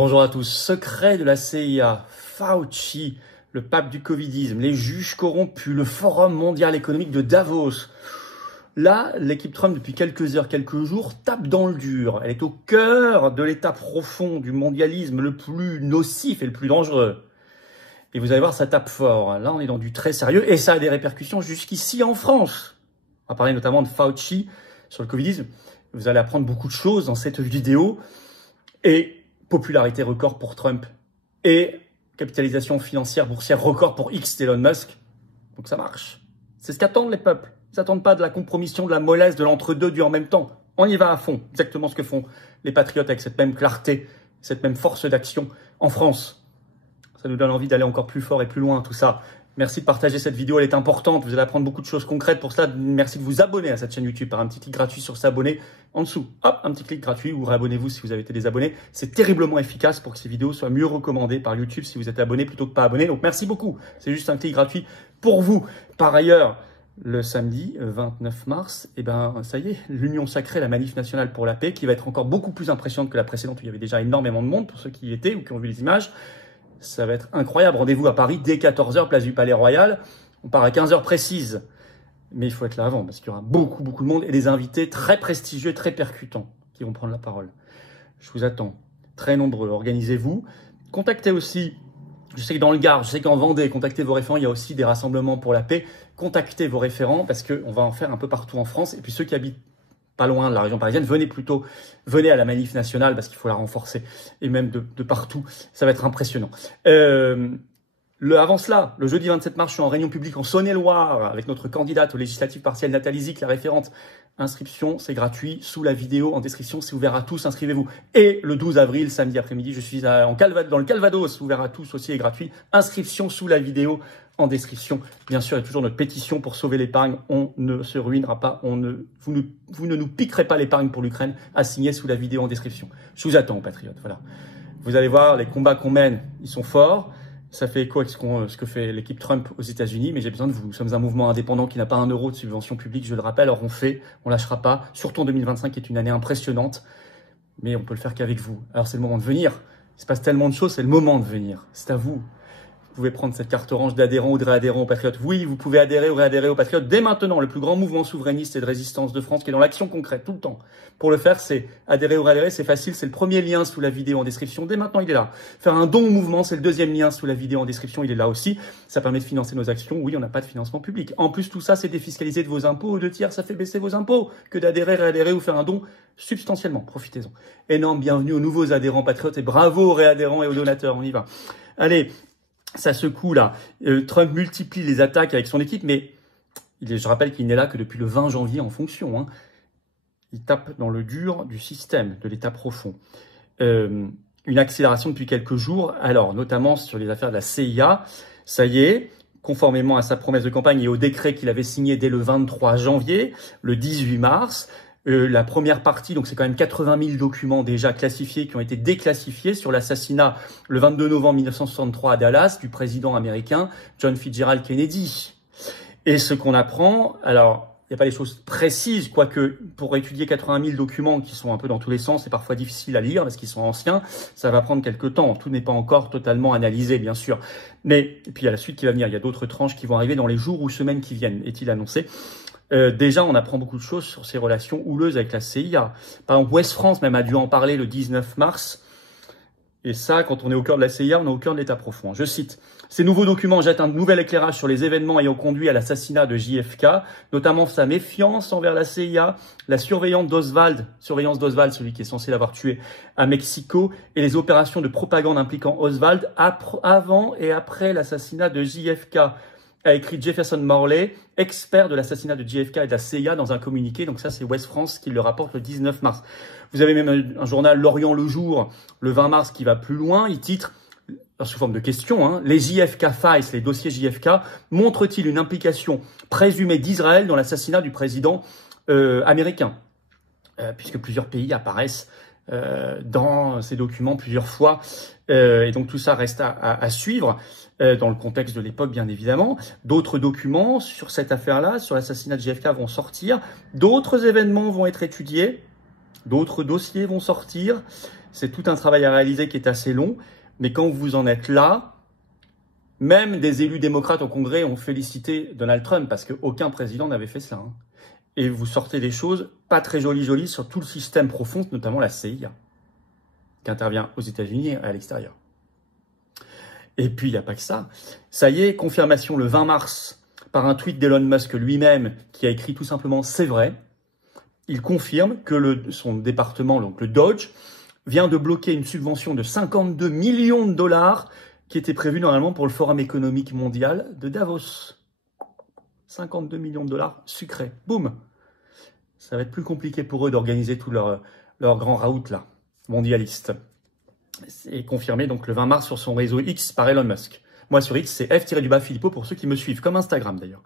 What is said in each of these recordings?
Bonjour à tous. Secret de la CIA, Fauci, le pape du Covidisme, les juges corrompus, le Forum mondial économique de Davos. Là, l'équipe Trump, depuis quelques heures, quelques jours, tape dans le dur. Elle est au cœur de l'état profond du mondialisme le plus nocif et le plus dangereux. Et vous allez voir, ça tape fort. Là, on est dans du très sérieux et ça a des répercussions jusqu'ici en France. On va parler notamment de Fauci sur le Covidisme. Vous allez apprendre beaucoup de choses dans cette vidéo. Et popularité record pour Trump. Et capitalisation financière boursière record pour X Elon Musk. Donc ça marche. C'est ce qu'attendent les peuples. Ils n'attendent pas de la compromission, de la mollesse, de l'entre-deux, du en même temps. On y va à fond. Exactement ce que font les patriotes avec cette même clarté, cette même force d'action en France. Ça nous donne envie d'aller encore plus fort et plus loin, tout ça. Merci de partager cette vidéo, elle est importante. Vous allez apprendre beaucoup de choses concrètes. Pour cela, merci de vous abonner à cette chaîne YouTube par un petit clic gratuit sur s'abonner en dessous. Hop, un petit clic gratuit ou réabonnez-vous si vous avez été désabonné. C'est terriblement efficace pour que ces vidéos soient mieux recommandées par YouTube si vous êtes abonné plutôt que pas abonné. Donc merci beaucoup. C'est juste un clic gratuit pour vous. Par ailleurs, le samedi 29 mars, ça y est, l'Union sacrée, la manif nationale pour la paix, qui va être encore beaucoup plus impressionnante que la précédente où il y avait déjà énormément de monde pour ceux qui y étaient ou qui ont vu les images. Ça va être incroyable. Rendez-vous à Paris dès 14h, place du Palais Royal. On part à 15h précise. Mais il faut être là avant parce qu'il y aura beaucoup de monde et des invités très prestigieux, très percutants qui vont prendre la parole. Je vous attends. Très nombreux. Organisez-vous. Contactez aussi, je sais que dans le Gard, je sais qu'en Vendée, contactez vos référents. Il y a aussi des rassemblements pour la paix. Contactez vos référents parce qu'on va en faire un peu partout en France. Et puis ceux qui habitent pas loin de la région parisienne, venez à la manif nationale parce qu'il faut la renforcer et même de partout, ça va être impressionnant. Avant cela, le jeudi 27 mars, je suis en réunion publique en Saône-et-Loire avec notre candidate aux législatives partielles Nathalie Zic, la référente. Inscription, c'est gratuit, sous la vidéo en description, c'est ouvert à tous, inscrivez-vous. Et le 12 avril, samedi après-midi, je suis dans le Calvados, ouvert à tous aussi et gratuit. Inscription sous la vidéo en description. Bien sûr, il y a toujours notre pétition pour sauver l'épargne. On ne se ruinera pas. Vous ne nous piquerez pas l'épargne pour l'Ukraine. À signer sous la vidéo en description. Je vous attends, patriotes. Voilà. Vous allez voir, les combats qu'on mène, ils sont forts. Ça fait écho avec ce que fait l'équipe Trump aux États-Unis, mais j'ai besoin de vous. Nous sommes un mouvement indépendant qui n'a pas un euro de subvention publique, je le rappelle. Alors on lâchera pas. Surtout en 2025, qui est une année impressionnante. Mais on peut le faire qu'avec vous. Alors c'est le moment de venir. Il se passe tellement de choses, c'est le moment de venir. C'est à vous. Vous pouvez prendre cette carte orange d'adhérent ou de réadhérent aux Patriotes. Oui, vous pouvez adhérer ou réadhérer aux Patriotes dès maintenant. Le plus grand mouvement souverainiste et de résistance de France qui est dans l'action concrète tout le temps. Pour le faire, c'est adhérer ou réadhérer, c'est facile. C'est le premier lien sous la vidéo en description. Dès maintenant, il est là. Faire un don au mouvement, c'est le deuxième lien sous la vidéo en description. Il est là aussi. Ça permet de financer nos actions. Oui, on n'a pas de financement public. En plus, tout ça, c'est défiscalisé de vos impôts. Aux 2 tiers, ça fait baisser vos impôts que d'adhérer, réadhérer ou faire un don substantiellement. Profitez-en. Énorme bienvenue aux nouveaux adhérents Patriotes et bravo aux réadhérents et aux donateurs. On y va. Allez. Ça secoue là. Trump multiplie les attaques avec son équipe, mais je rappelle qu'il n'est là que depuis le 20 janvier en fonction. Il tape dans le dur du système, de l'état profond. Une accélération depuis quelques jours, alors notamment sur les affaires de la CIA. Ça y est, conformément à sa promesse de campagne et au décret qu'il avait signé dès le 23 janvier, le 18 mars, la première partie, donc c'est quand même 80 000 documents déjà classifiés qui ont été déclassifiés sur l'assassinat le 22 novembre 1963 à Dallas du président américain John Fitzgerald Kennedy. Et ce qu'on apprend, alors il n'y a pas des choses précises, quoique pour étudier 80 000 documents qui sont un peu dans tous les sens, c'est parfois difficile à lire parce qu'ils sont anciens, ça va prendre quelques temps. Tout n'est pas encore totalement analysé, bien sûr. Mais et puis il y a la suite qui va venir, il y a d'autres tranches qui vont arriver dans les jours ou semaines qui viennent, est-il annoncé. Déjà, on apprend beaucoup de choses sur ces relations houleuses avec la CIA. Par exemple, Ouest France même a dû en parler le 19 mars. Et ça, quand on est au cœur de la CIA, on est au cœur de l'état profond. Je cite, « Ces nouveaux documents jettent un nouvel éclairage sur les événements ayant conduit à l'assassinat de JFK, notamment sa méfiance envers la CIA, la surveillance d'Oswald, celui qui est censé l'avoir tué à Mexico, et les opérations de propagande impliquant Oswald avant et après l'assassinat de JFK. » a écrit Jefferson Morley, expert de l'assassinat de JFK et de la CIA dans un communiqué. Donc ça, c'est Ouest France qui le rapporte le 19 mars. Vous avez même un journal L'Orient le Jour, le 20 mars, qui va plus loin. Il titre, sous forme de question, les JFK Files, les dossiers JFK, montrent-ils une implication présumée d'Israël dans l'assassinat du président américain puisque plusieurs pays apparaissent dans ces documents plusieurs fois. Et donc tout ça reste à suivre dans le contexte de l'époque, bien évidemment. D'autres documents sur cette affaire-là, sur l'assassinat de JFK, vont sortir. D'autres événements vont être étudiés. D'autres dossiers vont sortir. c'est tout un travail à réaliser qui est assez long, mais quand vous en êtes là, même des élus démocrates au Congrès ont félicité Donald Trump parce qu'aucun président n'avait fait cela. Hein. Et vous sortez des choses pas très jolies sur tout le système profond, notamment la CIA, qui intervient aux États-Unis et à l'extérieur. Et puis, il n'y a pas que ça. Ça y est, confirmation le 20 mars par un tweet d'Elon Musk lui-même qui a écrit tout simplement « c'est vrai ». Il confirme que son département, donc le Dodge, vient de bloquer une subvention de 52 millions de dollars qui était prévue normalement pour le Forum économique mondial de Davos. 52 millions de dollars sucrés. Boum. Ça va être plus compliqué pour eux d'organiser tout leur grand raout là, mondialiste. C'est confirmé donc le 20 mars sur son réseau X par Elon Musk. Moi sur X, c'est F-Philippot pour ceux qui me suivent, comme Instagram d'ailleurs.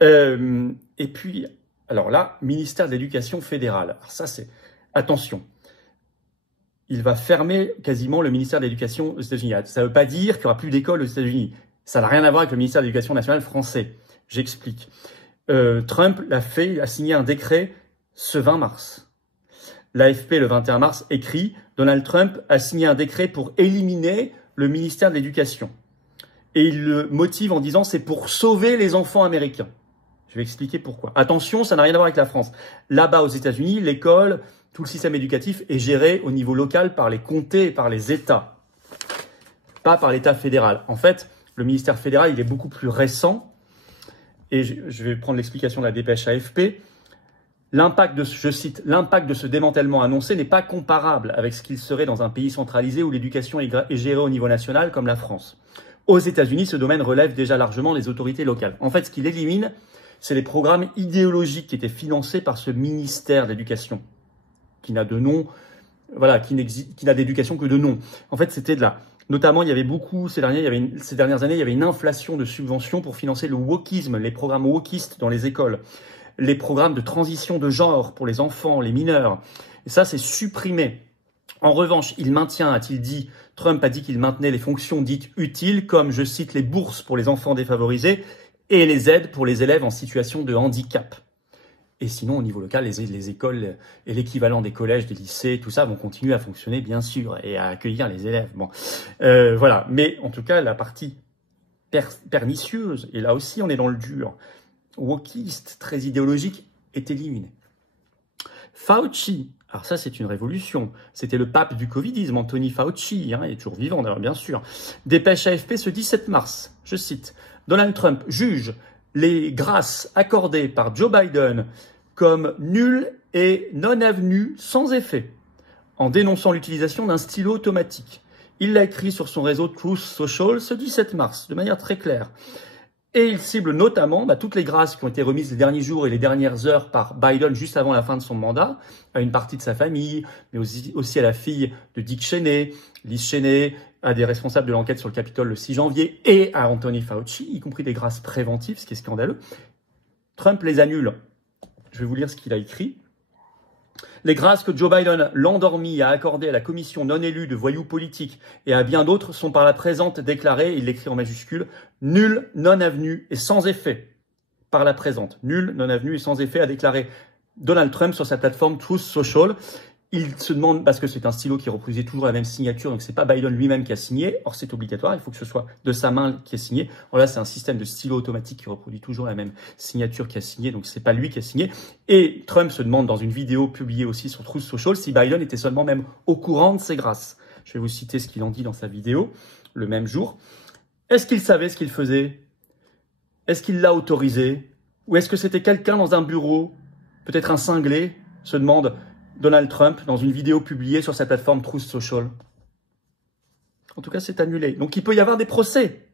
Et puis, alors là, ministère de l'Éducation fédérale. Alors ça c'est, attention, il va fermer quasiment le ministère de l'Éducation aux États-Unis. Ça ne veut pas dire qu'il n'y aura plus d'écoles aux États-Unis. Ça n'a rien à voir avec le ministère de l'Éducation nationale français. J'explique. Trump a signé un décret ce 20 mars. L'AFP, le 21 mars, écrit « Donald Trump a signé un décret pour éliminer le ministère de l'Éducation ». Et il le motive en disant « c'est pour sauver les enfants américains ». Je vais expliquer pourquoi. Attention, ça n'a rien à voir avec la France. Là-bas, aux États-Unis, l'école, tout le système éducatif est géré au niveau local par les comtés et par les États, pas par l'État fédéral. En fait, le ministère fédéral, il est beaucoup plus récent. Et je vais prendre l'explication de la dépêche AFP. Je cite, l'impact de ce démantèlement annoncé n'est pas comparable avec ce qu'il serait dans un pays centralisé où l'éducation est gérée au niveau national comme la France. Aux États-Unis, ce domaine relève déjà largement les autorités locales. En fait, ce qu'il élimine, c'est les programmes idéologiques qui étaient financés par ce ministère de l'Éducation, qui n'a de nom, voilà, qui n'a d'éducation que de nom. En fait, c'était de là. Notamment, il y avait beaucoup, ces dernières années, il y avait une inflation de subventions pour financer le wokisme, les programmes wokistes dans les écoles, les programmes de transition de genre pour les enfants, les mineurs. Et ça, c'est supprimé. En revanche, Trump a dit qu'il maintenait les fonctions dites utiles, comme, je cite, les bourses pour les enfants défavorisés et les aides pour les élèves en situation de handicap. Et sinon, au niveau local, les écoles et l'équivalent des collèges, des lycées, tout ça vont continuer à fonctionner, bien sûr, et à accueillir les élèves. Bon, voilà. Mais en tout cas, la partie pernicieuse, et là aussi, on est dans le dur, wokiste, très idéologique, est éliminée. Fauci, alors ça, c'est une révolution. C'était le pape du Covidisme, Anthony Fauci, hein, il est toujours vivant, d'ailleurs, bien sûr. Dépêche AFP ce 17 mars, je cite, Donald Trump juge les grâces accordées par Joe Biden comme nulles et non avenues sans effet, en dénonçant l'utilisation d'un stylo automatique. Il l'a écrit sur son réseau Truth Social ce 17 mars, de manière très claire. Et il cible notamment toutes les grâces qui ont été remises les derniers jours et les dernières heures par Biden juste avant la fin de son mandat, à une partie de sa famille, mais aussi à la fille de Dick Cheney, Liz Cheney, à des responsables de l'enquête sur le Capitole le 6 janvier et à Anthony Fauci, y compris des grâces préventives, ce qui est scandaleux. Trump les annule. Je vais vous lire ce qu'il a écrit. Les grâces que Joe Biden, l'endormi, a accordées à la commission non élue de voyous politiques et à bien d'autres sont par la présente déclarées, il l'écrit en majuscule, nulles, non avenues et sans effet. Par la présente, nulles, non avenues et sans effet, a déclaré Donald Trump sur sa plateforme Truth Social. Il se demande, parce que c'est un stylo qui reproduisait toujours la même signature, donc c'est pas Biden lui-même qui a signé, or c'est obligatoire, il faut que ce soit de sa main qui est signé. Alors là, c'est un système de stylo automatique qui reproduit toujours la même signature qui a signé, donc c'est pas lui qui a signé. Et Trump se demande dans une vidéo publiée aussi sur Truth Social si Biden était seulement même au courant de ces grâces. Je vais vous citer ce qu'il en dit dans sa vidéo, le même jour. Est-ce qu'il savait ce qu'il faisait? Est-ce qu'il l'a autorisé? Ou est-ce que c'était quelqu'un dans un bureau, peut-être un cinglé, se demande Donald Trump dans une vidéo publiée sur sa plateforme Truth Social. En tout cas, c'est annulé. Donc, il peut y avoir des procès.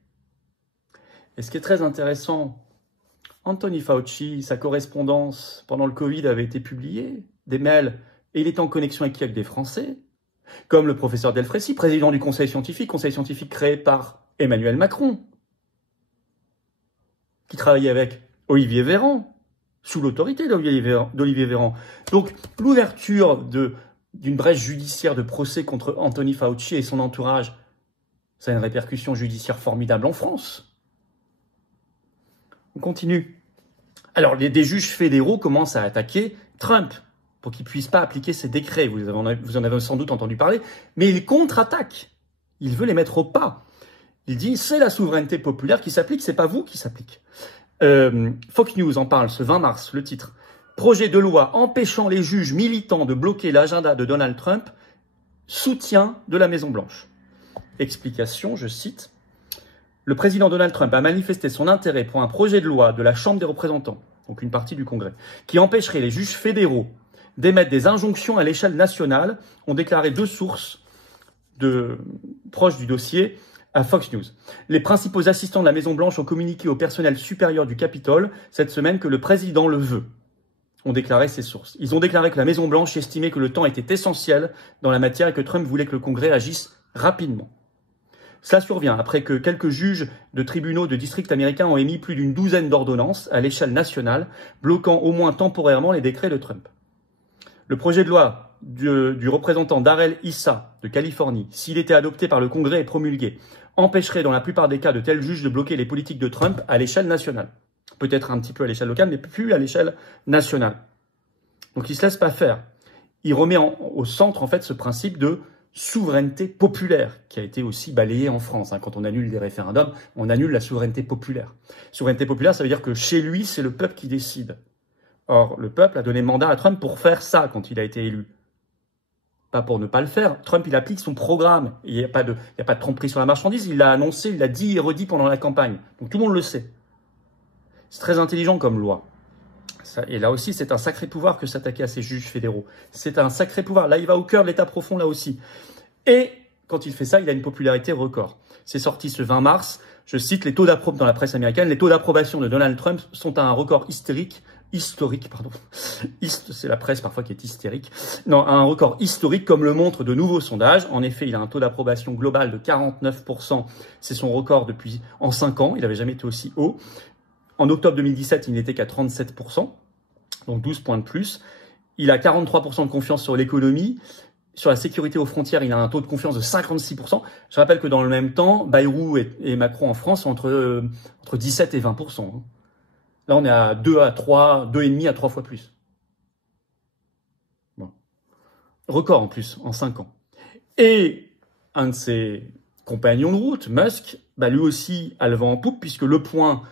Et ce qui est très intéressant, Anthony Fauci, sa correspondance pendant le Covid avait été publiée, des mails, et il était en connexion avec qui? Avec des Français, comme le professeur Delfrécy, président du conseil scientifique créé par Emmanuel Macron, qui travaillait avec Olivier Véran, sous l'autorité d'Olivier Véran. Donc, l'ouverture d'une brèche judiciaire de procès contre Anthony Fauci et son entourage, ça a une répercussion judiciaire formidable en France. On continue. Alors, des juges fédéraux commencent à attaquer Trump. pour qu'il ne puisse pas appliquer ses décrets. Vous en avez sans doute entendu parler, mais il contre-attaque. Il veut les mettre au pas. Il dit, c'est la souveraineté populaire qui s'applique, c'est pas vous qui s'applique. Fox News en parle ce 20 mars, le titre. Projet de loi empêchant les juges militants de bloquer l'agenda de Donald Trump, soutien de la Maison-Blanche. Explication, je cite. Le président Donald Trump a manifesté son intérêt pour un projet de loi de la Chambre des représentants, donc une partie du Congrès, qui empêcherait les juges fédéraux d'émettre des injonctions à l'échelle nationale, ont déclaré 2 sources proches du dossier à Fox News. Les principaux assistants de la Maison-Blanche ont communiqué au personnel supérieur du Capitole cette semaine que le président le veut, ont déclaré ces sources. Ils ont déclaré que la Maison-Blanche estimait que le temps était essentiel dans la matière et que Trump voulait que le Congrès agisse rapidement. Cela survient après que quelques juges de tribunaux de district américains ont émis plus d'une douzaine d'ordonnances à l'échelle nationale, bloquant au moins temporairement les décrets de Trump. Le projet de loi du représentant Darrell Issa de Californie, s'il était adopté par le Congrès et promulgué, empêcherait dans la plupart des cas de tels juges de bloquer les politiques de Trump à l'échelle nationale. Peut-être un petit peu à l'échelle locale, mais plus à l'échelle nationale. Donc il ne se laisse pas faire. Il remet au centre en fait ce principe de souveraineté populaire, qui a été aussi balayé en France. Quand on annule des référendums, on annule la souveraineté populaire. Souveraineté populaire, ça veut dire que chez lui, c'est le peuple qui décide. Or, le peuple a donné mandat à Trump pour faire ça quand il a été élu. Pas pour ne pas le faire. Trump, il applique son programme. Il n'y a pas de tromperie sur la marchandise. Il l'a annoncé, il l'a dit et redit pendant la campagne. Donc tout le monde le sait. C'est très intelligent comme loi. Et là aussi, c'est un sacré pouvoir que s'attaquer à ces juges fédéraux. C'est un sacré pouvoir. Là, il va au cœur de l'État profond, là aussi. Et quand il fait ça, il a une popularité record. C'est sorti ce 20 mars. Je cite les taux d'approbation dans la presse américaine. Les taux d'approbation de Donald Trump sont à un record historique, pardon. C'est la presse parfois qui est hystérique. Non, à un record historique, comme le montrent de nouveaux sondages. En effet, il a un taux d'approbation global de 49%. C'est son record en 5 ans. Il n'avait jamais été aussi haut. En octobre 2017, il n'était qu'à 37%, donc 12 points de plus. Il a 43% de confiance sur l'économie. Sur la sécurité aux frontières, il a un taux de confiance de 56%. Je rappelle que dans le même temps, Bayrou et Macron en France sont entre 17 et 20%. Là, on est à 2,5 à 3 fois plus. Bon. Record en plus, en 5 ans. Et un de ses compagnons de route, Musk, lui aussi a le vent en poupe, puisque Le Point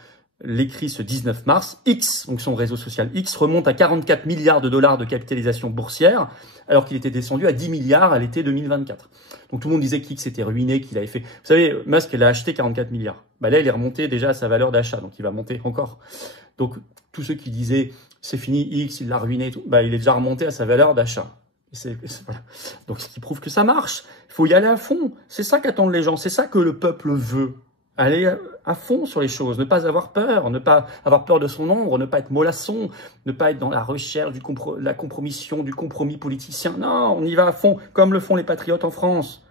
l'écrit ce 19 mars, X, donc son réseau social X, remonte à 44 milliards de dollars de capitalisation boursière, alors qu'il était descendu à 10 milliards à l'été 2024. Donc tout le monde disait qu'X était ruiné, qu'il avait fait... Vous savez, Musk, il a acheté 44 milliards. Là, il est remonté déjà à sa valeur d'achat, donc il va monter encore. Donc tous ceux qui disaient, c'est fini, X, il l'a ruiné, et tout, il est déjà remonté à sa valeur d'achat. Voilà. Donc ce qui prouve que ça marche. Il faut y aller à fond. C'est ça qu'attendent les gens, c'est ça que le peuple veut. Aller à fond sur les choses, ne pas avoir peur, ne pas avoir peur de son ombre, ne pas être mollasson, ne pas être dans la recherche la compromission, du compromis politicien. Non, on y va à fond, comme le font les patriotes en France.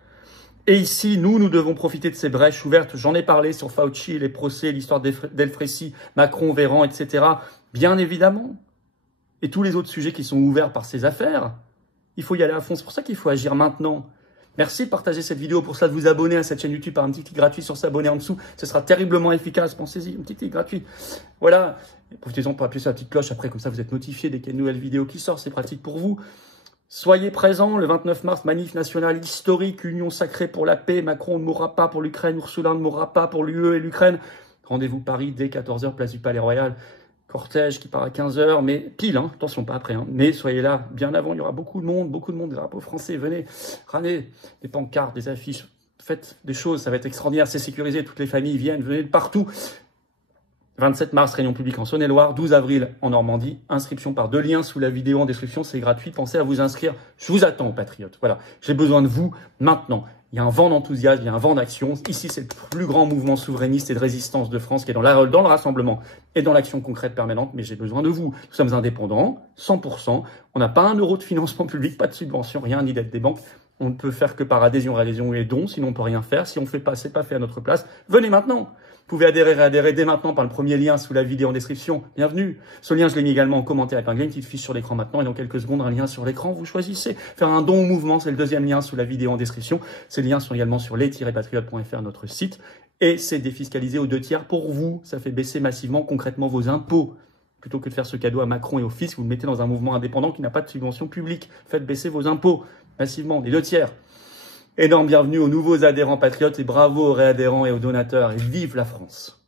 Et ici, nous devons profiter de ces brèches ouvertes. J'en ai parlé sur Fauci, les procès, l'histoire d'Elfrécy, Macron, Véran, etc. Bien évidemment. Et tous les autres sujets qui sont ouverts par ces affaires, il faut y aller à fond. C'est pour ça qu'il faut agir maintenant. Merci de partager cette vidéo, pour ça de vous abonner à cette chaîne YouTube par un petit clic gratuit sur s'abonner en dessous. Ce sera terriblement efficace, pensez-y, un petit clic gratuit. Voilà, profitez-en pour appuyer sur la petite cloche après, comme ça vous êtes notifié dès qu'il y a une nouvelle vidéo qui sort, c'est pratique pour vous. Soyez présents, le 29 mars, manif nationale historique, union sacrée pour la paix, Macron ne mourra pas pour l'Ukraine, Ursula ne mourra pas pour l'UE et l'Ukraine. Rendez-vous Paris dès 14h, place du Palais Royal. Cortège qui part à 15h, mais pile, attention, pas après. Mais soyez là, bien avant, il y aura beaucoup de monde, des drapeaux français, venez, ramenez des pancartes, des affiches, faites des choses, ça va être extraordinaire, c'est sécurisé, toutes les familles viennent, venez de partout. 27 mars, réunion publique en Saône-et-Loire, 12 avril en Normandie, inscription par 2 liens sous la vidéo en description, c'est gratuit, pensez à vous inscrire, je vous attends, patriotes. Voilà, j'ai besoin de vous maintenant. Il y a un vent d'enthousiasme, il y a un vent d'action. Ici, c'est le plus grand mouvement souverainiste et de résistance de France qui est dans le rassemblement et dans l'action concrète permanente. Mais j'ai besoin de vous. Nous sommes indépendants, 100%. On n'a pas un euro de financement public, pas de subvention, rien, ni d'aide des banques. On ne peut faire que par adhésion et dons, sinon on ne peut rien faire. Si on ne fait pas, c'est pas fait à notre place. Venez maintenant. Vous pouvez adhérer dès maintenant par le premier lien sous la vidéo en description. Bienvenue. Ce lien, je l'ai mis également en commentaire épinglé, une petite fiche sur l'écran maintenant. Et dans quelques secondes, un lien sur l'écran. Vous choisissez. Faire un don au mouvement, c'est le deuxième lien sous la vidéo en description. Ces liens sont également sur les-patriotes.fr, notre site. Et c'est défiscalisé aux 2 tiers pour vous. Ça fait baisser massivement, concrètement, vos impôts. Plutôt que de faire ce cadeau à Macron et au fisc, vous le mettez dans un mouvement indépendant qui n'a pas de subvention publique. Faites baisser vos impôts massivement, des 2/3. Énorme bienvenue aux nouveaux adhérents patriotes et bravo aux réadhérents et aux donateurs et vive la France.